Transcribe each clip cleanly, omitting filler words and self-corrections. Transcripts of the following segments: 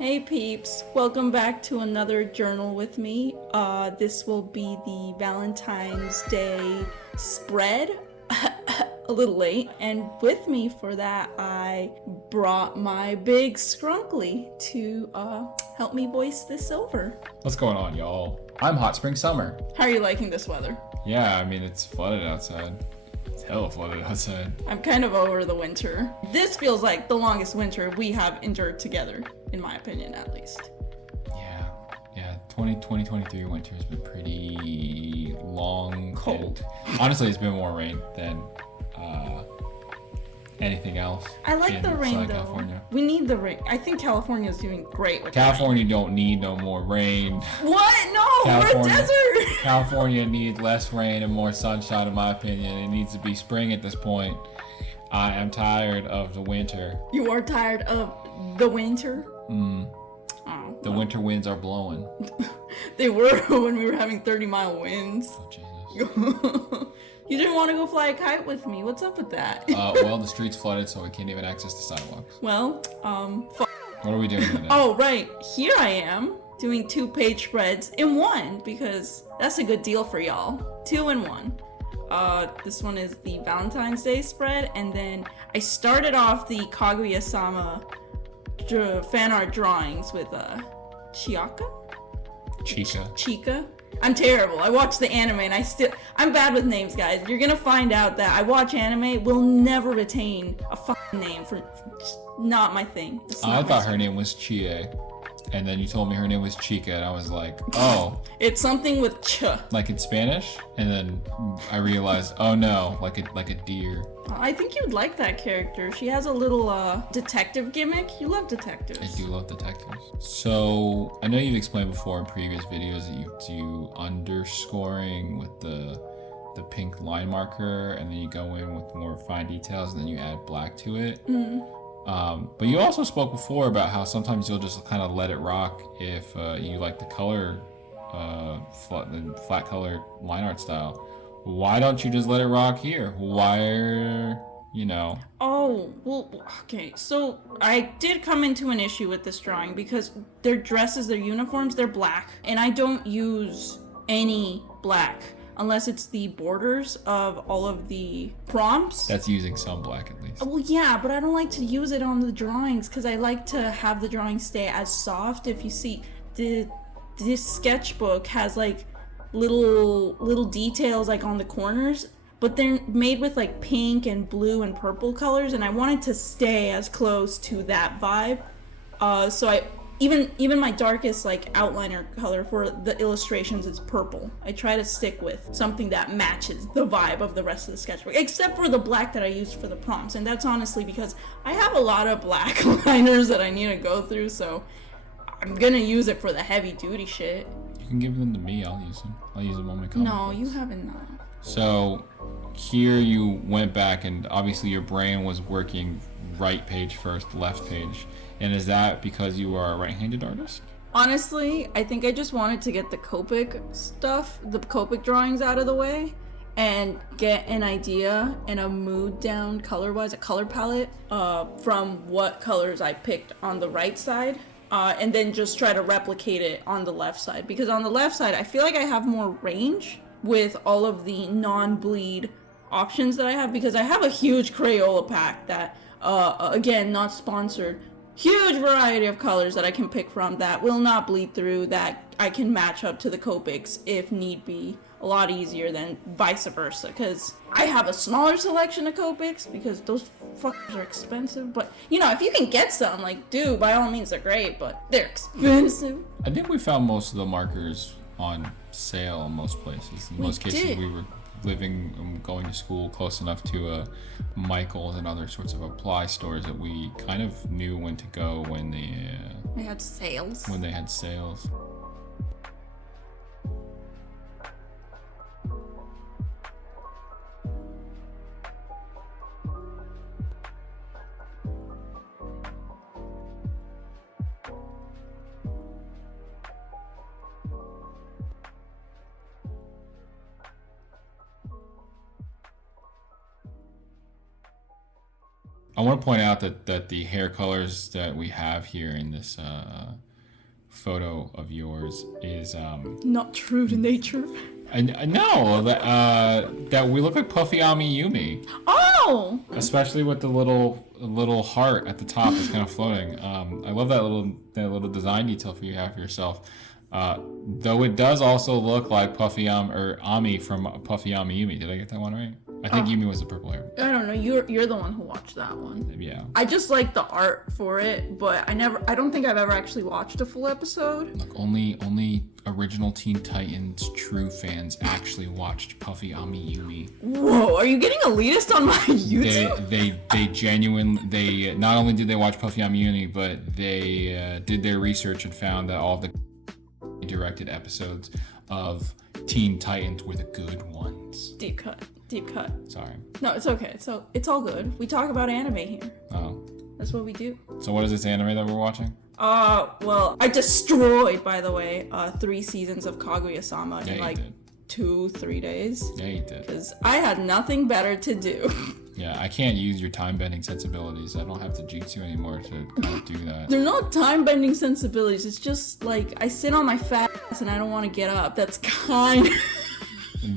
Hey peeps, welcome back to another journal with me. This will be the Valentine's Day spread. A little late, and with me for that I brought my big Skrunkly to help me voice this over. What's going on, y'all? I'm Hot Spring Summer. How are you liking this weather? Yeah, I mean, it's flooded outside. It's hella flooded outside. I'm kind of over the winter. This feels like the longest winter we have endured together, in my opinion at least. Yeah, 2023 winter has been pretty long. Cold. Honestly, it's been more rain than anything else. I like the rain though. California. We need the rain. I think California is doing great with California don't need no more rain. What? No, we're a desert. California needs less rain and more sunshine, in my opinion. It needs to be spring at this point. I am tired of the winter. You are tired of the winter? The winter winds are blowing. They were when we were having 30-mile winds. Oh, Jesus. You didn't want to go fly a kite with me. What's up with that? Well, the street's flooded, so we can't even access the sidewalks. Well, What are we doing today? Oh, right. Here I am doing 2-page spreads in one because that's a good deal for y'all. 2 in 1. This one is the Valentine's Day spread, and then I started off the Kaguya-sama fan art drawings with Chika. I'm terrible. I watch the anime and I'm bad with names, guys. You're gonna find out that I watch anime, will never retain a fucking name for not my thing. I thought her name was Chie, and then you told me her name was Chica, and I was like, oh. It's something with ch. Like in Spanish? And then I realized, oh no, like a deer. I think you'd like that character. She has a little detective gimmick. You love detectives. I do love detectives. So I know you've explained before in previous videos that you do underscoring with the pink line marker, and then you go in with more fine details, and then you add black to it. But you also spoke before about how sometimes you'll just kind of let it rock if you like the color, flat color line art style. Why don't you just let it rock here? Oh, well, okay. So I did come into an issue with this drawing because their dresses, their uniforms, they're black. And I don't use any black unless it's the borders of all of the prompts. That's using some black at least. Well, yeah, but I don't like to use it on the drawings because I like to have the drawing stay as soft. If you see, this sketchbook has like little details like on the corners, but they're made with like pink and blue and purple colors, and I wanted to stay as close to that vibe. So I even my darkest like outliner color for the illustrations is purple. I try to stick with something that matches the vibe of the rest of the sketchbook, except for the black that I used for the prompts, and that's honestly because I have a lot of black liners that I need to go through, so I'm gonna use it for the heavy duty shit. You can give them to me. I'll use them. I'll use them when we come. No, you haven't not. So here you went back, and obviously your brain was working right page first, left page. And is that because you are a right-handed artist? Honestly, I think I just wanted to get the Copic stuff, the Copic drawings out of the way, and get an idea and a mood down color-wise, a color palette from what colors I picked on the right side. And then just try to replicate it on the left side. Because on the left side, I feel like I have more range with all of the non-bleed options that I have. Because I have a huge Crayola pack that, again, not sponsored. Huge variety of colors that I can pick from that will not bleed through, that I can match up to the Copics if need be. A lot easier than vice versa, because I have a smaller selection of Copics because those fuckers are expensive. But if you can get some, like, dude, by all means, they're great, but they're expensive. I think we found most of the markers on sale in most places. In most cases, we were living and going to school close enough to Michael's and other sorts of apply stores that we kind of knew when to go when they had sales. When they had sales. I want to point out that the hair colors that we have here in this photo of yours is Not true to nature. I know that we look like Puffy Ami Yumi. Oh! Especially with the little heart at the top that's kind of floating. I love that little design detail you have for yourself. Though it does also look like Puffy Ami from Puffy Ami Yumi. Did I get that one right? I think Yumi was the purple hair. I don't know. You're the one who watched that one. Yeah. I just like the art for it, but I don't think I've ever actually watched a full episode. Look, only original Teen Titans true fans actually watched Puffy Ami Yumi. Whoa, are you getting elitist on my YouTube? They not only did they watch Puffy Ami Yumi, but they did their research and found that all the directed episodes of Teen Titans were the good ones. Deep cut. Sorry. No, it's okay. So it's all good. We talk about anime here. Oh. That's what we do. So what is this anime that we're watching? Well, I destroyed, by the way, 3 seasons of Kaguya-sama in like 2-3 days. Yeah, you did. Because I had nothing better to do. Yeah, I can't use your time-bending sensibilities. I don't have the jutsu anymore to kind of do that. They're not time-bending sensibilities. It's just like I sit on my fat ass and I don't want to get up. That's kind of...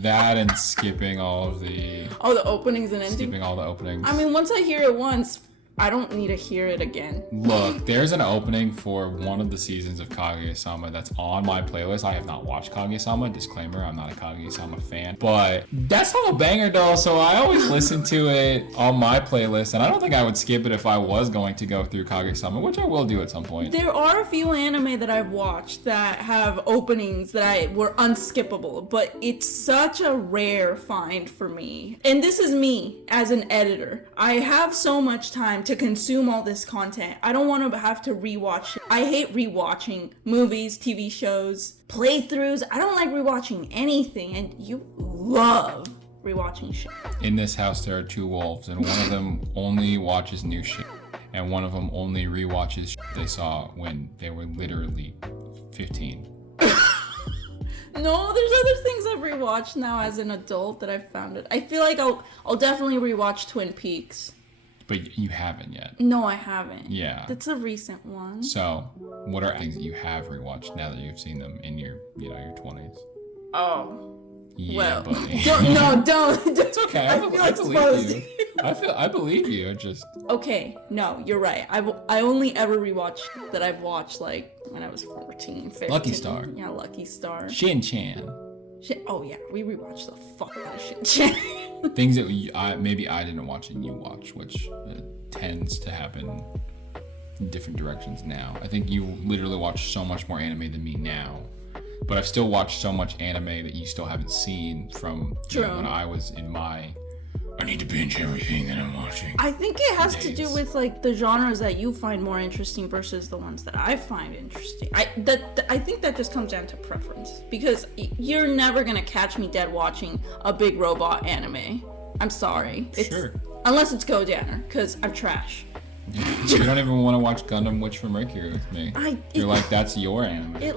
That and skipping all of the... Oh, the openings and endings? Skipping all the openings. I mean, once I hear it once, I don't need to hear it again. Look, there's an opening for one of the seasons of Kaguya-sama that's on my playlist. I have not watched Kaguya-sama. Disclaimer, I'm not a Kaguya-sama fan. But that's all a banger, though, so I always listen to it on my playlist, and I don't think I would skip it if I was going to go through Kaguya-sama, which I will do at some point. There are a few anime that I've watched that have openings that were unskippable, but it's such a rare find for me. And this is me as an editor. I have so much time to consume all this content. I don't want to have to rewatch it. I hate rewatching movies, TV shows, playthroughs. I don't like rewatching anything, and you love rewatching shit. In this house, there are 2 wolves, and one of them only watches new shit, and one of them only rewatches shit they saw when they were literally 15. No, there's other things I've rewatched now as an adult that I've found it. I feel like I'll definitely rewatch Twin Peaks. But you haven't yet. No, I haven't. Yeah. That's a recent one. So, what are things that you have rewatched now that you've seen them in your 20s? Oh. Yeah, well, buddy. don't. It's okay. I believe you. I believe you. Just. Okay. No, you're right. I only ever rewatch that I've watched like when I was 14, 15. Lucky Star. Yeah, Lucky Star. Shin-chan. Oh yeah, we rewatched the fuck out of Shin-chan. Things that maybe I didn't watch and you watch, which tends to happen in different directions now. I think you literally watch so much more anime than me now, but I've still watched so much anime that you still haven't seen from when I was in my... I need to binge everything that I'm watching. I think it has to do with like the genres that you find more interesting versus the ones that I find interesting. I think that just comes down to preference, because you're never gonna catch me dead watching a big robot anime. I'm sorry. Sure. Unless it's Go-Danner, because I'm trash. You don't even want to watch Gundam Witch from Mercury with me. You're like, that's your anime. It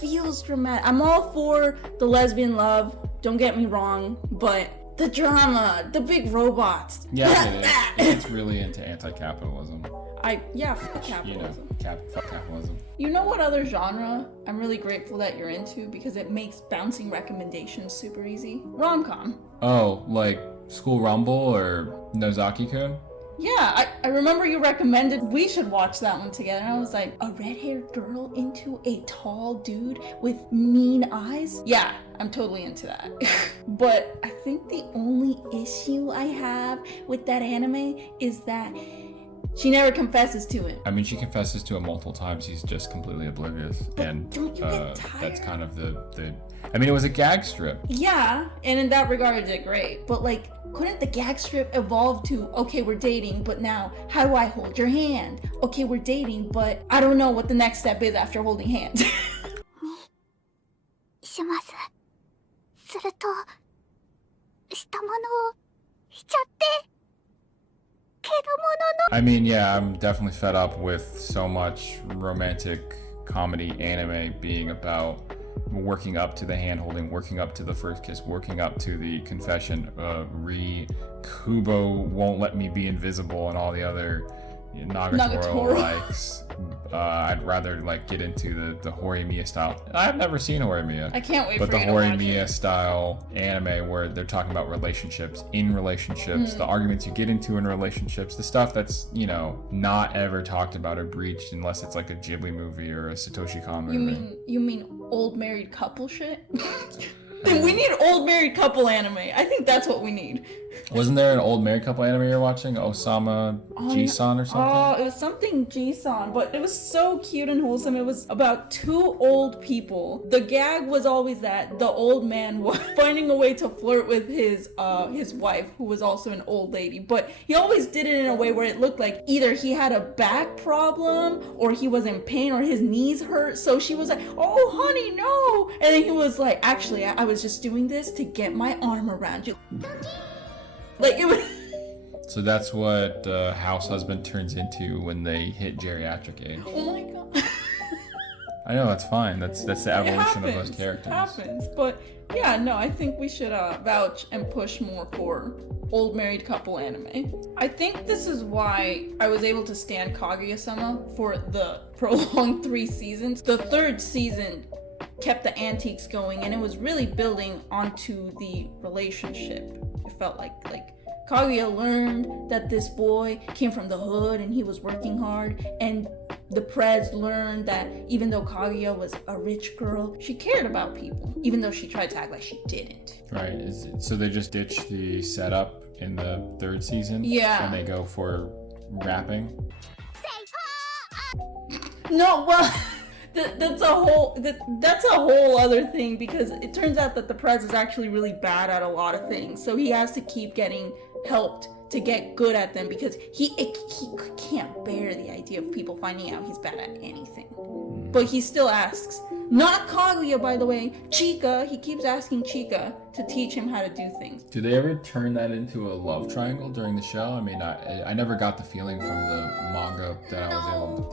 feels dramatic. I'm all for the lesbian love, don't get me wrong, but the drama, the big robots. Yeah, it's really into anti-capitalism. Fuck capitalism. Fuck capitalism. You know what other genre I'm really grateful that you're into, because it makes bouncing recommendations super easy? Romcom. Oh, like School Rumble or Nozaki-kun? Yeah, I remember you recommended we should watch that one together, and I was like, a red-haired girl into a tall dude with mean eyes? Yeah, I'm totally into that. But I think the only issue I have with that anime is that she never confesses to it. I mean, she confesses to it multiple times. He's just completely oblivious. But and don't you get tired? That's kind of the... I mean, it was a gag strip. Yeah, and in that regard, it did great. But like, couldn't the gag strip evolve to, okay, we're dating, but now, how do I hold your hand? Okay, we're dating, but I don't know what the next step is after holding hands. I mean, yeah, I'm definitely fed up with so much romantic comedy anime being about working up to the hand holding, working up to the first kiss, working up to the confession, Kubo won't let me be invisible, and all the other Nagatoro likes. I'd rather like get into the Horimiya style. I've never seen Horimiya. I can't wait but for the you to watch it. Horimiya style anime where they're talking about relationships, the arguments you get into in relationships, the stuff that's, you know, not ever talked about or breached unless it's like a Ghibli movie or a Satoshi Kon movie. You mean old married couple shit? Then we need old married couple anime. I think that's what we need. Wasn't there an old married couple anime you're watching? Osama Jisan or something? Oh, it was something Jisan, but it was so cute and wholesome. It was about two old people. The gag was always that the old man was finding a way to flirt with his wife, who was also an old lady. But he always did it in a way where it looked like either he had a back problem or he was in pain or his knees hurt. So she was like, "Oh, honey, no." And then he was like, "Actually, I was just doing this to get my arm around you." Like it was. So that's what house husband turns into when they hit geriatric age. Oh my god. I know, that's fine. That's the evolution of those characters. It happens, but yeah, no, I think we should vouch and push more for old married couple anime. I think this is why I was able to stand Kaguya-sama for the prolonged 3 seasons. The 3rd season kept the antiques going, and it was really building onto the relationship. It felt like Kaguya learned that this boy came from the hood and he was working hard, and the Prez learned that even though Kaguya was a rich girl, she cared about people, even though she tried to act like she didn't. Right. So they just ditched the setup in the 3rd season? Yeah. And they go for rapping? No, well... That's a whole other thing, because it turns out that the Prez is actually really bad at a lot of things, so he has to keep getting helped to get good at them, because he can't bear the idea of people finding out he's bad at anything. But he still asks, not Kaguya, by the way, Chika. He keeps asking Chika to teach him how to do things. Do they ever turn that into a love triangle during the show? I mean, I never got the feeling from the manga that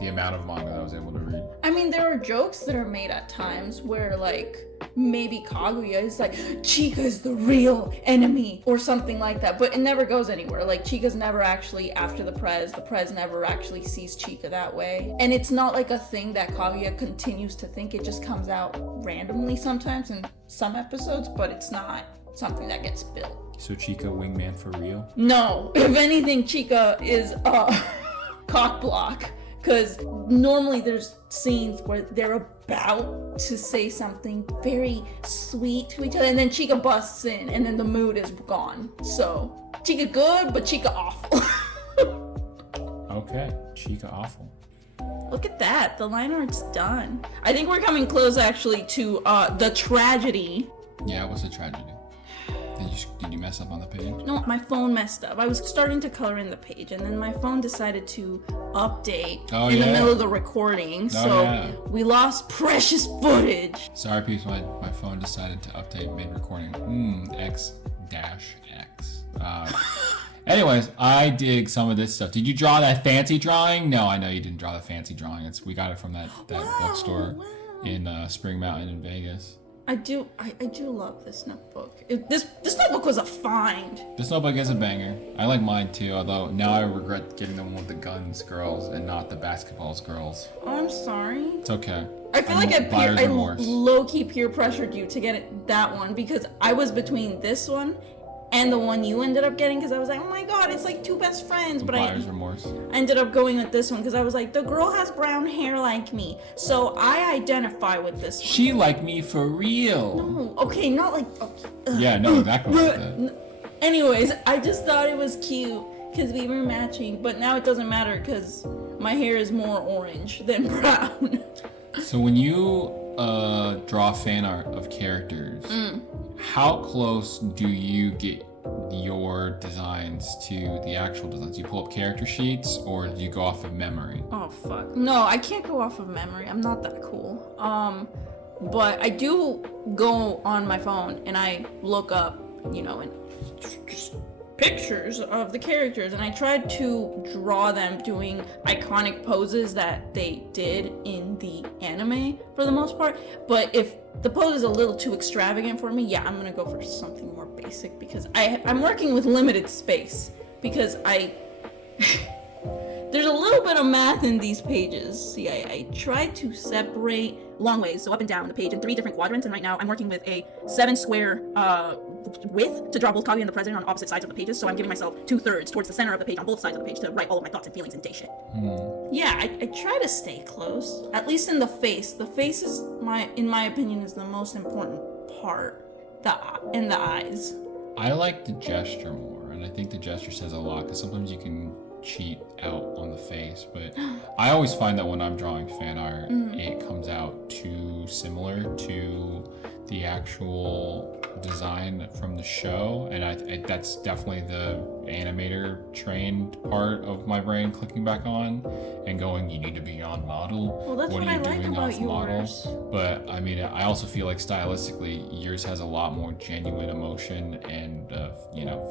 the amount of manga that I was able to read. I mean, there are jokes that are made at times where, like, maybe Kaguya is like, Chika is the real enemy, or something like that, but it never goes anywhere. Like, Chika's never actually after the Prez never actually sees Chika that way. And it's not like a thing that Kaguya continues to think, it just comes out randomly sometimes in some episodes, but it's not something that gets built. So Chika wingman for real? No, if anything, Chika is cock block. Because normally there's scenes where they're about to say something very sweet to each other, and then Chika busts in, and then the mood is gone. So, Chika good, but Chika awful. Okay, Chika awful. Look at that, the line art's done. I think we're coming close, actually, to the tragedy. Yeah, what's the tragedy? Did you mess up on the page? No, my phone messed up. I was starting to color in the page, and then my phone decided to update in the middle of the recording, we lost precious footage. Sorry, Peeps, my phone decided to update mid-recording. X-X. Anyways, I dig some of this stuff. Did you draw that fancy drawing? No, I know you didn't draw the fancy drawing. We got it from that bookstore in Spring Mountain in Vegas. I do love this notebook. This notebook was a find. This notebook is a banger. I like mine too, although now I regret getting the one with the guns girls and not the basketballs girls. Oh, I'm sorry. It's okay. I feel like I low-key peer pressured you to get that one, because I was between this one and the one you ended up getting, because I was like, oh my god, it's like 2 best friends. But buyer's remorse. I ended up going with this one because I was like, the girl has brown hair like me, so I identify with this one. She like me for real. No, okay, not like... Yeah, no, exactly like that. Anyways, I just thought it was cute because we were matching, but now it doesn't matter because my hair is more orange than brown. So when you draw fan art of characters, how close do you get your designs to the actual designs? Do you pull up character sheets, or do you go off of memory? Oh fuck. No, I can't go off of memory. I'm not that cool. But I do go on my phone and I look up, and just pictures of the characters, and I tried to draw them doing iconic poses that they did in the anime for the most part. But if the pose is a little too extravagant for me, yeah, I'm gonna go for something more basic, because I'm working with limited space, because there's a little bit of math in these pages. See, I tried to separate long ways, so up and down the page in 3 different quadrants, and right now I'm working with a 7 square width to draw both Kaguya and the president on opposite sides of the pages, so I'm giving myself 2/3 towards the center of the page on both sides of the page to write all of my thoughts and feelings and day shit. Yeah, I try to stay close, at least in the face. The face is, in my opinion, is the most important part, and the eyes. I like the gesture more, and I think the gesture says a lot, because sometimes you can cheat out on the face, but I always find that when I'm drawing fan art, it comes out too similar to the actual design from the show, and that's definitely the animator trained part of my brain clicking back on and going, you need to be on model. Well, that's what I like about yours. But I mean, I also feel like stylistically yours has a lot more genuine emotion and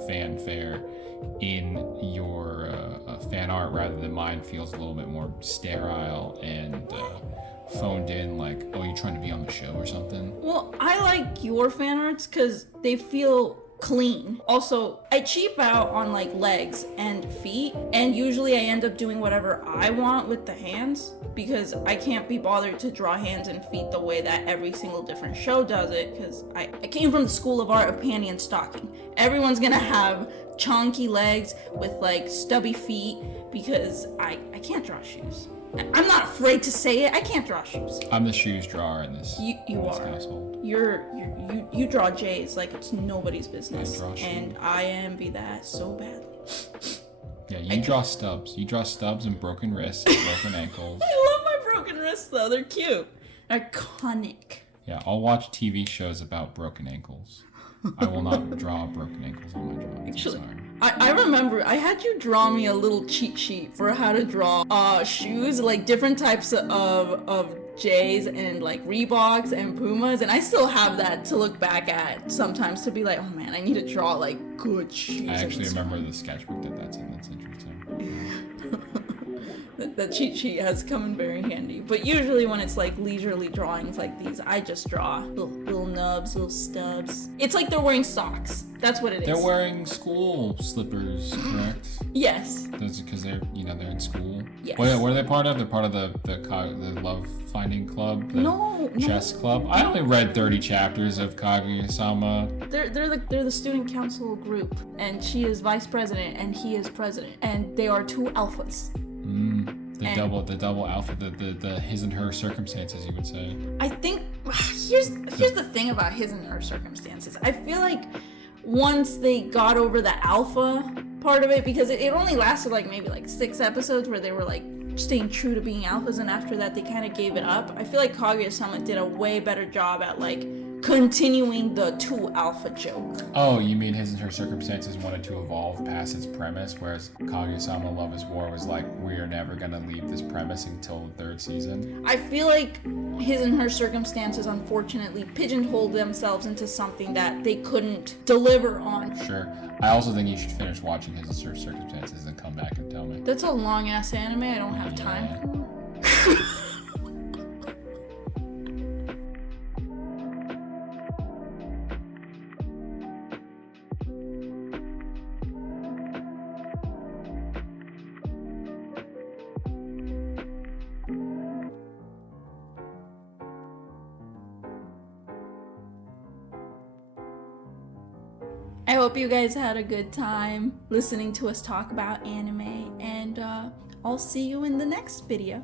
fanfare in your fan art, rather than mine feels a little bit more sterile and phoned in, like, oh, you're trying to be on the show or something. Well, I like your fan arts because they feel clean. Also, I cheap out on like legs and feet, and usually I end up doing whatever I want with the hands, because I can't be bothered to draw hands and feet the way that every single different show does it, because I came from the school of art of panty and stocking. Everyone's gonna have chonky legs with like stubby feet, because I can't draw shoes. I'm not afraid to say it. I can't draw shoes. I'm the shoes drawer in this. You are. Household. You draw J's like it's nobody's business, I draw shoes. And I envy that so badly. Yeah, you draw stubs. You draw stubs and broken wrists, and broken ankles. I love my broken wrists though. They're cute. Iconic. Yeah, I'll watch TV shows about broken ankles. I will not draw broken ankles on my drawings. Actually, I'm sorry. I remember I had you draw me a little cheat sheet for how to draw shoes, like different types of J's and like Reeboks and Pumas, and I still have that to look back at sometimes to be like, oh man, I need to draw like good shoes. I actually remember the sketchbook that's in. That's interesting. That cheat sheet has come in very handy. But usually when it's like leisurely drawings like these, I just draw little nubs, little stubs. It's like they're wearing socks. That's what it is. They're wearing school slippers, correct? Yes. That's because they're in school. Yes. What are they part of? They're part of the love finding club, the chess club. I only read 30 chapters of Kaguya-sama. They're the student council group, and she is vice president and he is president, and they are 2 alphas. The double alpha, the his and her circumstances, you would say. I think here's the thing about his and her circumstances. I feel like once they got over the alpha part of it, because it only lasted like maybe like 6 episodes where they were like staying true to being alphas, and after that they kind of gave it up. I feel like Kaguya-sama did a way better job at like continuing the 2 alpha joke. Oh, you mean his and her circumstances wanted to evolve past its premise, whereas Kaguya-sama Love is War was like, we are never gonna leave this premise until the 3rd season? I feel like his and her circumstances unfortunately pigeonholed themselves into something that they couldn't deliver on. Sure. I also think you should finish watching his and her circumstances and come back and tell me. That's a long ass anime, I don't have time. I hope you guys had a good time listening to us talk about anime, and I'll see you in the next video.